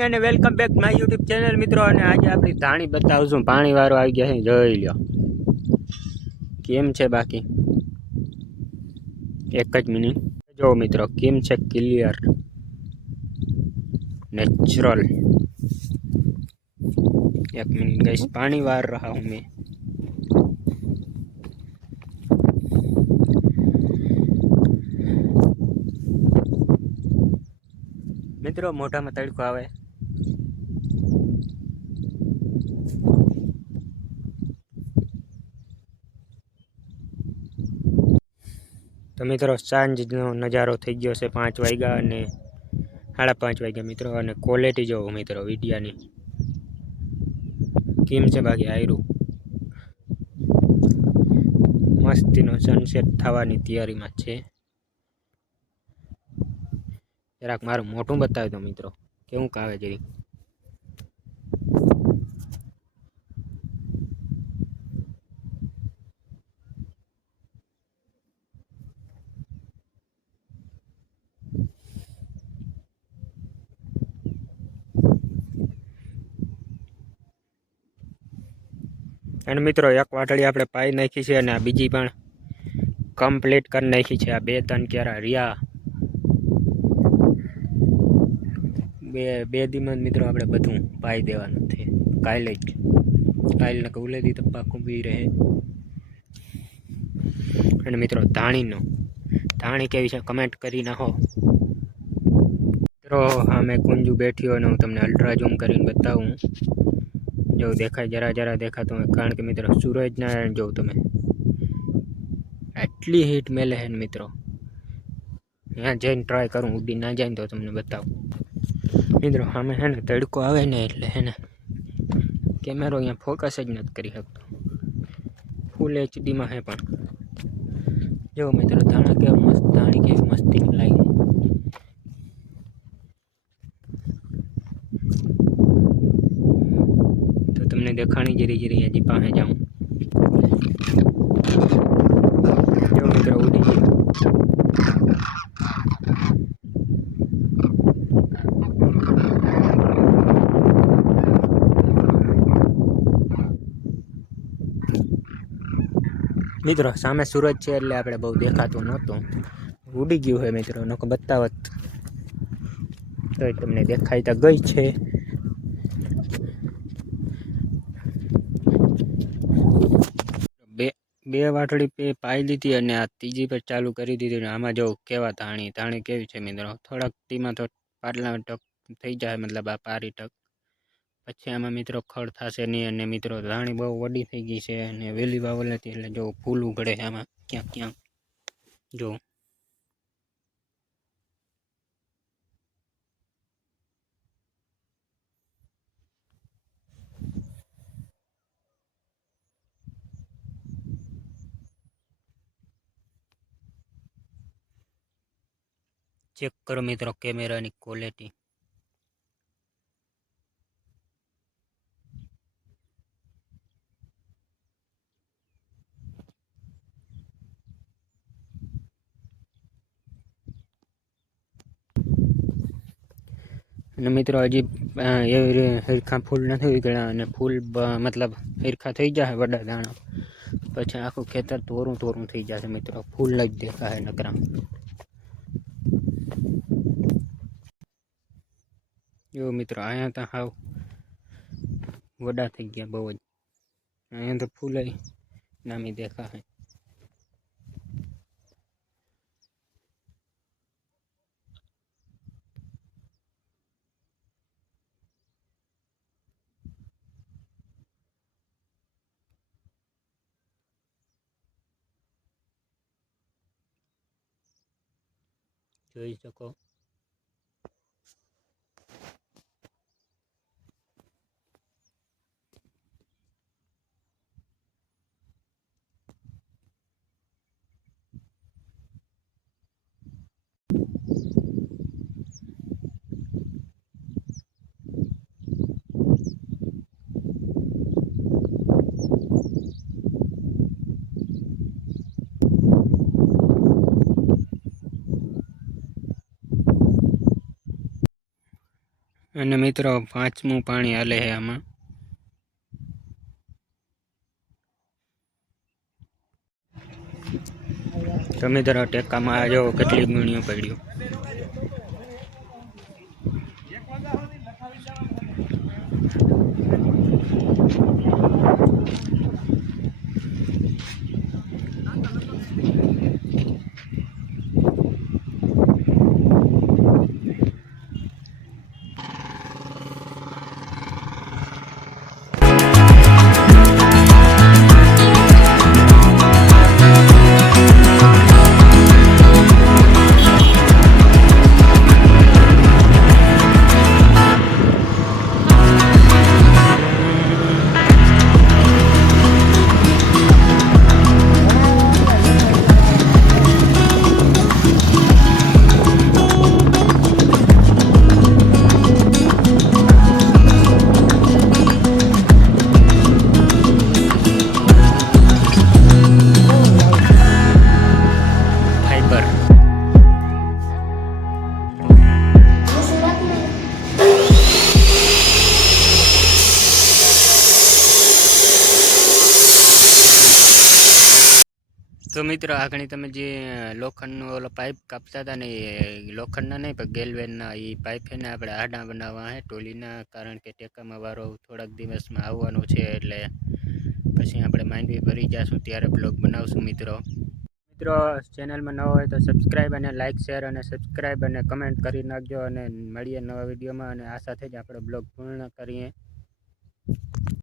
અને welcome back my YouTube channel મિત્રો. અને આજે આપણી ધાણી બતાવશું. પાણી વાળો આવી ગયા છે, જોઈ લ્યો કેમ છે. બાકી એક જ મિનિટ જો મિત્રો, કેમ છે ક્લિયર નેચરલ. એક મિનિટ ગાઈસ, પાણી वार रहा हूँ मैं. મિત્રો મોઢામાં તડકો આવે. તો મિત્રો સાંજનો નજારો થઈ ગયો છે. 5 વાગ્યા અને 5:30 વાગ્યા મિત્રો. અને ક્વોલિટી જોવો મિત્રો વિડિયાની કેમ છે. બાકી આયરું મસ્તીનો સનસેટ થવાની તૈયારીમાં છે. જરાક મારું મોઢું બતાવી દો મિત્રો, કેવું કાવે જરી. અને મિત્રો એક વાટડી આપણે પાઈ નાખી છે, અને આ બીજી પણ કમ્પ્લીટ કરી નાખી છે. આ 2-3 ક્યારા રહ્યા. બે દિવસ મિત્રો આપણે બધું પાઈ દેવાનું છે. કાલે ને કૌલેદી તો પાકું બી રહે. અને મિત્રો ધાણી કેવી છે કમેન્ટ કરી નાખો મિત્રો. અમે કુંજુ બેઠ્યો અને હું તમને અલ્ટ્રા ઝૂમ કરીને બતાવું. જો દેખાય, જરા દેખાતું હોય, કારણ કે મિત્રો સૂરજ નારાયણ જોઉં તમે આટલી હીટ મેલે છે મિત્રો. ત્યાં જઈને ટ્રાય કરું, ઉડી ના જાય તો તમને બતાવું મિત્રો. અમે હે ને તડકો આવે ને એટલે હે ને કેમેરો અહીંયા ફોકસ જ નથી કરી શકતો. ફૂલ એચડીમાં હે પણ જો મિત્રો ધાણી કેવી મસ્તી લાગી. તો તમને દેખાણી જરી હજી પાસે જાઉં. જો મિત્રો ઉડી ગઈ. મિત્રો સામે સૂરજ છે એટલે આપણે બહુ દેખાતું નહોતું. ઉડી ગયું હોય મિત્રો, નકો બતાવત તો તમને દેખાય તો ગઈ છે. બે વાટડી પાઈ દીધી અને આ ત્રીજી પર ચાલુ કરી દીધી. ને આમાં જો કેવા ધાણી કેવી છે મિત્રો. થોડાક ટીમાં તો પાટલા ટક થઈ જાય, મતલબ આ પારી ટક. પછી આમાં મિત્રો ખડ થશે નહીં. અને મિત્રો ધાણી બહુ વડી થઈ ગઈ છે અને વેલી વાવલ હતી એટલે જો ફૂલ ઉગડે છે આમાં ક્યાંક જો. ચેક કરો મિત્રો કેમેરાની ક્વોલિટી. અને મિત્રો હજી એવી હરખા ફૂલ નથી ઉગડ્યા. અને ફૂલ મતલબ હરખા થઈ જાય વડા દાણા પછી આખું ખેતર તોરું થઈ જશે મિત્રો. ફૂલ જ દેખાય નકરા. જો મિત્રો અહીંયા તો હાવ વડા થઈ ગયા બહુ જ. અહીંયા તો ફૂલ નામી દેખાય. જોઈ શકો. અને મિત્રો 5મું પાણી હાલે છે આમાં. તો મિત્રો ટેકામાં જો કેટલી મીણીઓ પડ્યું. ફાઈબર તો મિત્રો આગળ તમે જે લોખંડનો ઓલો પાઇપ કાપતા હતા ને એ લોખંડના નહીં પણ ગેલવેનના એ પાઇપ છે ને આપણે આડા બનાવવા હે ટોલીના, કારણ કે ટેકામાં વારો થોડાક દિવસમાં આવવાનો છે એટલે પછી આપણે માંડવી ભરી જશું ત્યારે બ્લોગ બનાવશું. મિત્રો ચેનલમાં નવો હોય તો સબસ્ક્રાઈબ અને લાઇક શેર અને સબસ્ક્રાઈબ અને કમેન્ટ કરી નાખજો અને મળીએ નવા વિડીયોમાં. અને આ સાથે જ આપણે બ્લોગ પૂર્ણ કરીએ.